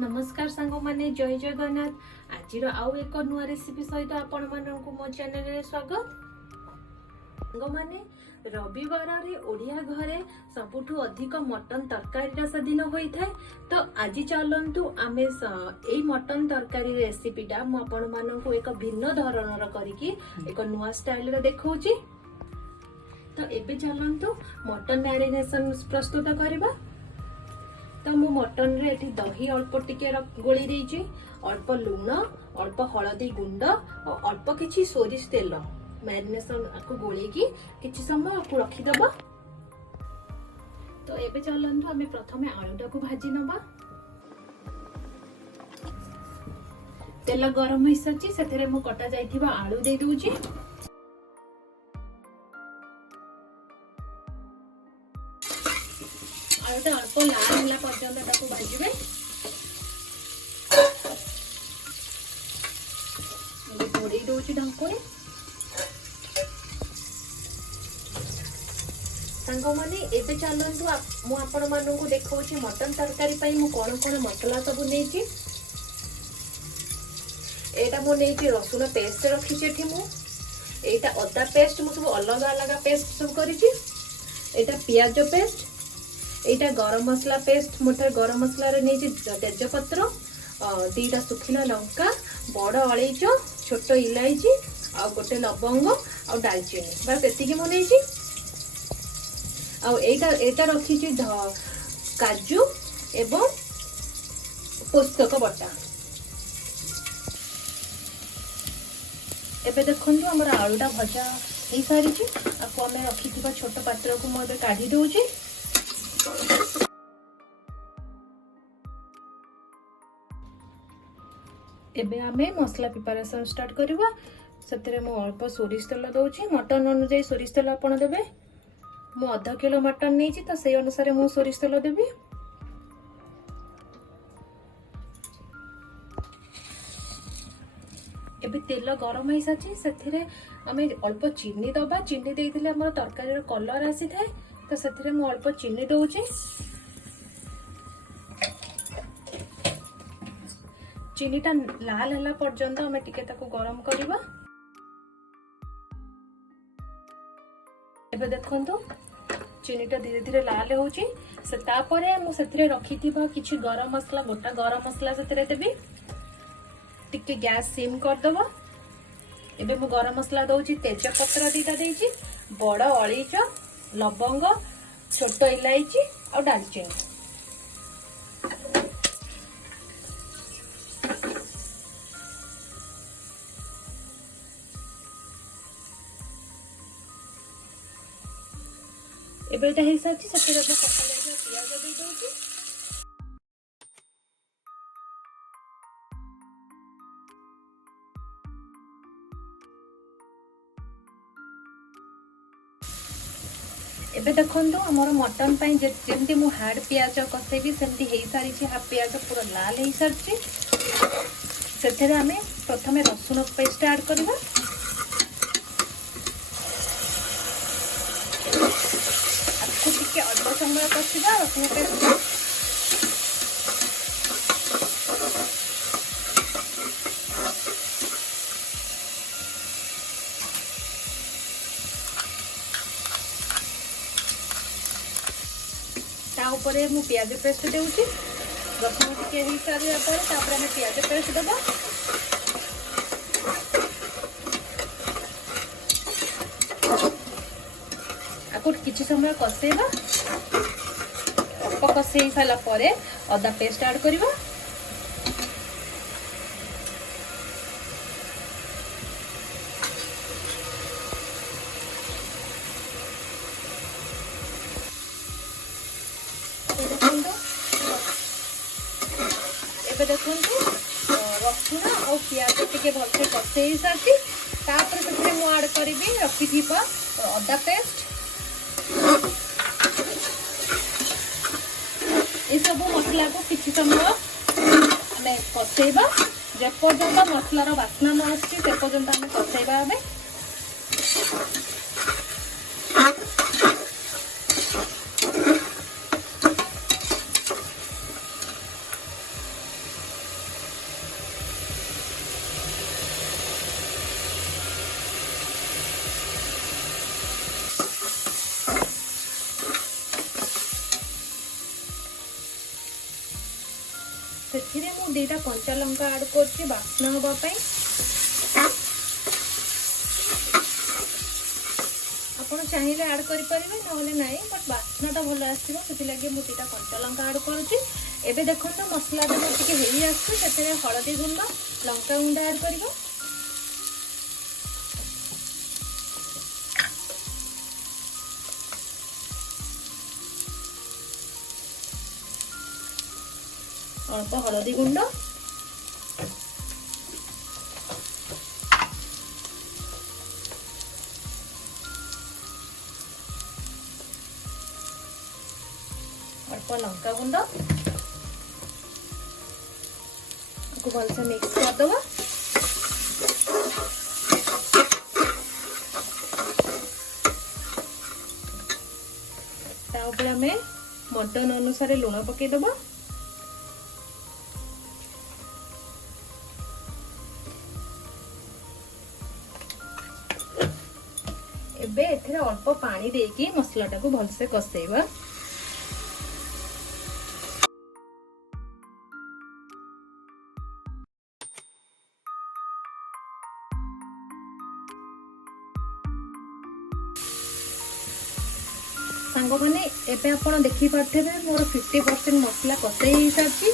नमस्कार सांग माने जय जगन्नाथ। आज आउ एक नुआ रेसिपी सहित आपण माननकु मो चैनल रे स्वागत। सांग माने रविवार रे ओडिया घरे सबुठु अधिक मटन तरकारी सेदिन होई थाए। तो आज चलंतु आमे एई मटन तरकारी रेसिपीटा मु आपण माननकु एक भिन्न धरणर करिकी एक नुआ स्टाइल रे देखौची। तो एबे चलंतु मटन मैरिनेशन प्रस्तुत करबा। तो मु मटन रे एठी दही अल्प टिके गोली देइची, अल्प लुण, अल्प हळदी गुंड और अल्प किछि सोरिष तेल मैरिनेशन को गोली की किछि समय को रखी दबा। तो एबे चलंतु हमें प्रथमे आलूटा को भाजी नबा। तेल गरम होई सची सेथरे मु कटा जाइथिबा आलू दे दूची। आलूटा अल्प लाल होला पर्यंत ताको भाजिबे। घोड़े दउची ढंकुनी। सांग माने एबे चलंतु मु आपण माननकु देखौची मटन तरकारी पई मु कोन कोन मसला सब नेची। एटा मु नेची रसुन पेस्ट रखिची एठी मु। एटा अदा पेस्ट मु सब अलग अलग पेस्ट सब करिची। एटा प्याज पेस्ट, एटा गरम मसला पेस्ट, मोटे गरम मसला रे नेची तेजपत्र, दीटा सुखिला लंका, बड़ अलैच, छोट इलायची आ गोटे लवंग आ दालचीनी बस एतिकी मु नेची। आ एटा रखिची काजू एवं पोस्तक बटा। एबे देखंतु हमर आलूटा भजा हे सारिची। आपको हमें रखिथिबा छोट पात्र को मो काढी दउची। एबे आमे मसला प्रिपरेशन स्टार्ट करबा। सेतरे मो अल्प सोरिष तेल दउची। मटन अनुसार सोरिष तेल आपण देबे। मु आधा किलो मटन नेची त सेई अनुसार मु सोरिष तेल देबी। एबे तेल गरम होई साची सेथिरे आमे अल्प चीनी दबा। चीनी देइथिले हमर तरकारी रो कलर आसी थाए तो सेथिरे मु अल्प चीनी दउची। चीनीटा लाल होला पर्यंत हमें टिके ताको गरम करबा। एबे देखंतु चीनीटा धीरे धीरे लाल होउची। से तापरे मु सेथिरे रखिथिबा किछि गरम मसला, गोटा गरम मसला सेथिरे देबी। टिके गैस सिम कर दबा। एबे मु गरम मसला दउची, तेजपत्र दीटा देइची, बड़ अलैच, लवंग, छोट इलायची और दालचीनी। एबे एटा हे साची सेते रे कटा जाय पियाज दे दउची। एबे देखंतु हमर मटन पई जेमती मु हार्ड पियाज कसेबी सेमती हे सारी छी। हाफ पियाज पूरा लाल हे सारची। सेते रे हमें प्रथमे रसुन पेस्ट ऐड करबा। टिके अल्प समय कसिबा रसुन पेस्ट। ता ऊपर मु प्याज पेस्ट देउची। रसुन टिके हे सारिया पर तापर हम प्याज पेस्ट देबा। आको किछि समय कसेबा। अल्प कसे साला परे अदा पेस्ट ऐड करबा। एबे देखंतु रसुन और प्याज टिके भलसे कसे साथी। तापर सेते मु ऐड करबी रखिथिबा अदा पेस्ट। ये सब मसला को किसी समय हमें कसेबा। जेपर्यंत मसलार बास्ना न आसी से पर्यंत हमें कसेबा। हमें ସେଥିରେ ମୁଁ 2ଟା କଞ୍ଚା ଲଙ୍କା ଆଡ୍ କରୁଛି ବାସ୍ନା ହବା ପାଇଁ। ଆପଣ ଚାହିଁଲେ ଆଡ୍ କରିପାରିବେ ନହେଲେ ନାହିଁ, ବଟ୍ ବାସ୍ନାଟା ଭଲ ଆସିବ ସେଥିଲାଗି ମୁଁ 2ଟା କଞ୍ଚା ଲଙ୍କା ଆଡ୍ କରୁଛି। ଏବେ ଦେଖନ୍ତୁ ମସଲାଟା ଟିକେ ହେଇ ଆସୁଛି, ସେଥିରେ ହଳଦୀ ଗୁଣ୍ଡ ଲଙ୍କା ଗୁଣ୍ଡ ଆଡ୍ କରିବ। ଅଳ୍ପ ହଳଦୀ ଗୁଣ୍ଡ, ଅଳ୍ପ ଲଙ୍କା ଗୁଣ୍ଡ, भलसे मिक्स करदबा। तापर हमें मटन अनुसार लुण पकेदबा। एबे एथिरे अल्प पानी देकी मसलाटा को भलसे कसेइबा। सांग मैंने एबे आपण देखि पारथेबे मोर 50% मसला कसे ही साची।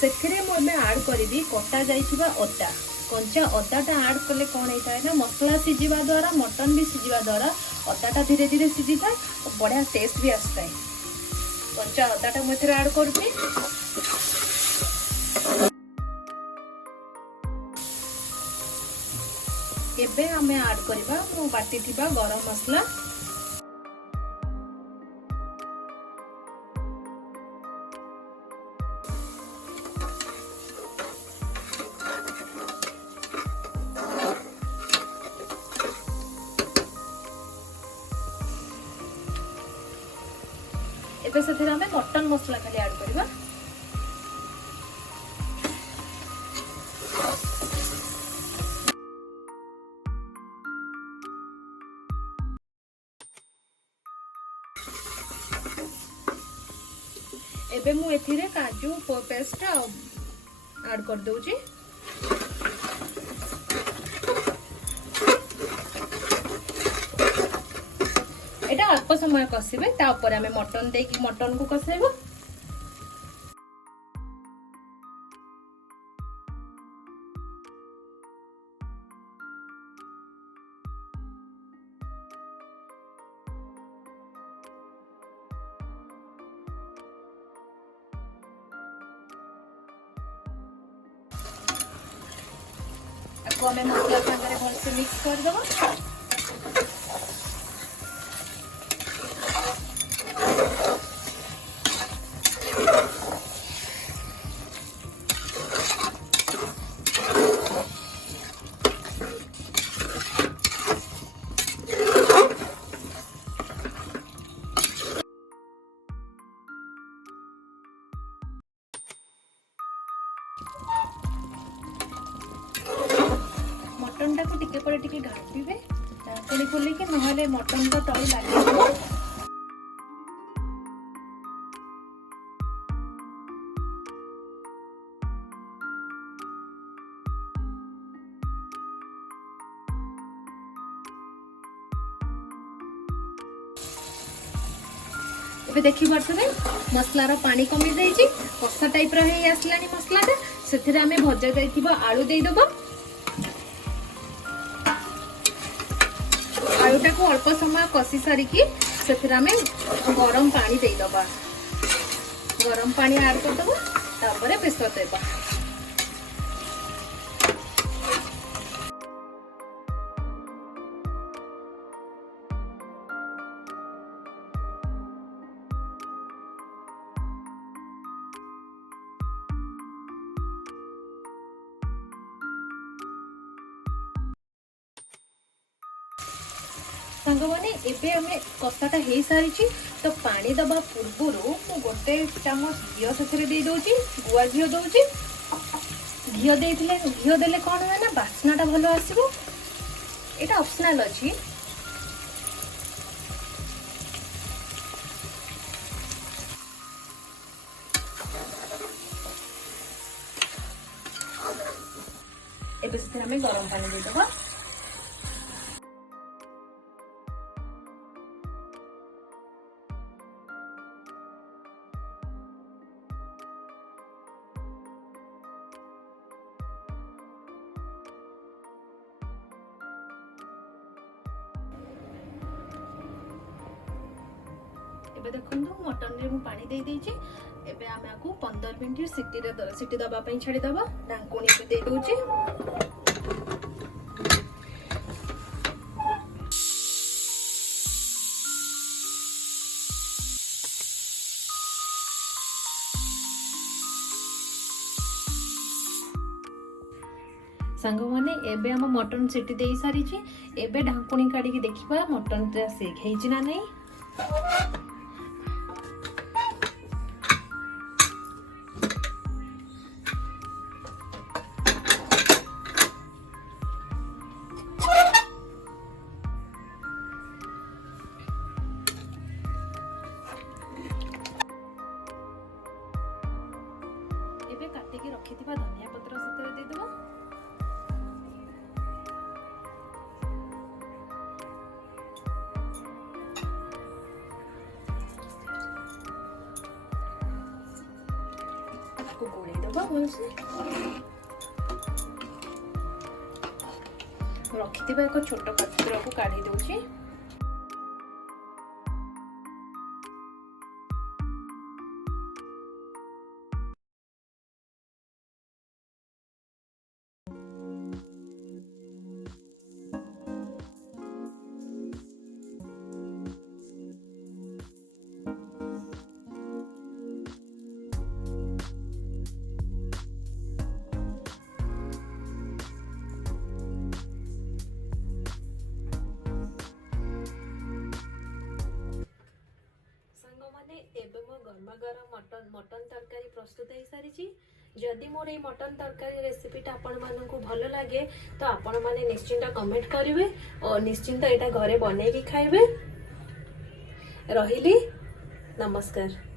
सेथिरे मो एबे ऐड करबी कटा जाइथिबा अदा। कंचा अदाटा ऐड कले कोन होता है ना, मसला सिझिबा द्वारा मटन भी सिझिबा द्वारा अदाटा धीरे धीरे सिझी थाए और बढ़िया टेस्ट भी आसता है। कंचा अदाटा मो एथिरे ऐड करबी। एबे हमें ऐड करबा मो बाटी थिबा गरम मसला। एबे से हमें मटन मसला खाली ऐड करबा। एबे मु एथिरे काजू पेस्ट ऐड कर दउची। एटा अल्प समय कसिबे, ता ऊपर हमें मटन देकी मटन को कसेबो। हमें मसला सागर भलसे मिक्स कर दबो। मटन टा को टिके पर टिके घाटिबे ढाकणी खोली के, नहले मटन का तळी लागिबो। एबे देखि पारथबे मसलार पानी कमी जाइछि, कसा टाइप रो हे आसलानी मसलाटा। सेथिरे हमें भजा जाइथिबा आलू देई दबो। आलूटा को अल्प समय कसी सारिकी सेथिरे हमें गरम पानी देई दबा। गरम पानी ऐड कर दबो, तापरे बेसर देबा। सांग माने एबे हमें कसाटा हे सारी तो पानी दबा पूर्व मु गोटे चामच घी से दे दौची, गुआ घी दौची। घी देले कौन हुए ना बास्नाटा भलो आसीबो। एटा ऑप्शनल अछि। ଏବେ ସେଥିରେ ଆମେ ଗରମ ପାଣି ଦେଇଦେବା। ଏବେ ଦେଖନ୍ତୁ ମଟନରେ ମୁଁ ପାଣି ଦେଇ ଦେଇଛି। ଏବେ ଆମେ ଆକୁ 15 ମିନିଟ୍ ସିଟି ଦବା ପାଇଁ ଛାଡ଼ିଦବା। ଢାଙ୍କୁଣୀ ବି ଦେଇ ଦଉଛି। ସାଙ୍ଗମାନେ ଏବେ ଆମ ମଟନ ସିଟି ଦେଇ ସାରିଛି। ଏବେ ଢାଙ୍କୁଣୀ କାଢିକି ଦେଖିବା ମଟନଟା ସିଝ ହେଇଛି ନା ନାହିଁ। ଏବେ କାଟିକି ରଖିଥିବା ଧନିଆ ପତ୍ର ସେଥିରେ ଦେଇଦେବା। ତାକୁ ଗୋଳେଇ ଦେବା ଭଲସେ। ରଖିଥିବା ଏକ ଛୋଟ ପାତ୍ରକୁ କାଢି ଦଉଛି। ଏବେ ମୋ ଗରମା ଗରମ ମଟନ ତରକାରୀ ପ୍ରସ୍ତୁତ ହେଇସାରିଛି। ଯଦି ମୋର ଏଇ ମଟନ ତରକାରୀ ରେସିପିଟା ଆପଣମାନଙ୍କୁ ଭଲ ଲାଗେ ତ ଆପଣମାନେ ନିଶ୍ଚିନ୍ତ କମେଣ୍ଟ କରିବେ ଓ ନିଶ୍ଚିନ୍ତ ଏଇଟା ଘରେ ବନେଇକି ଖାଇବେ। ରହିଲି, ନମସ୍କାର।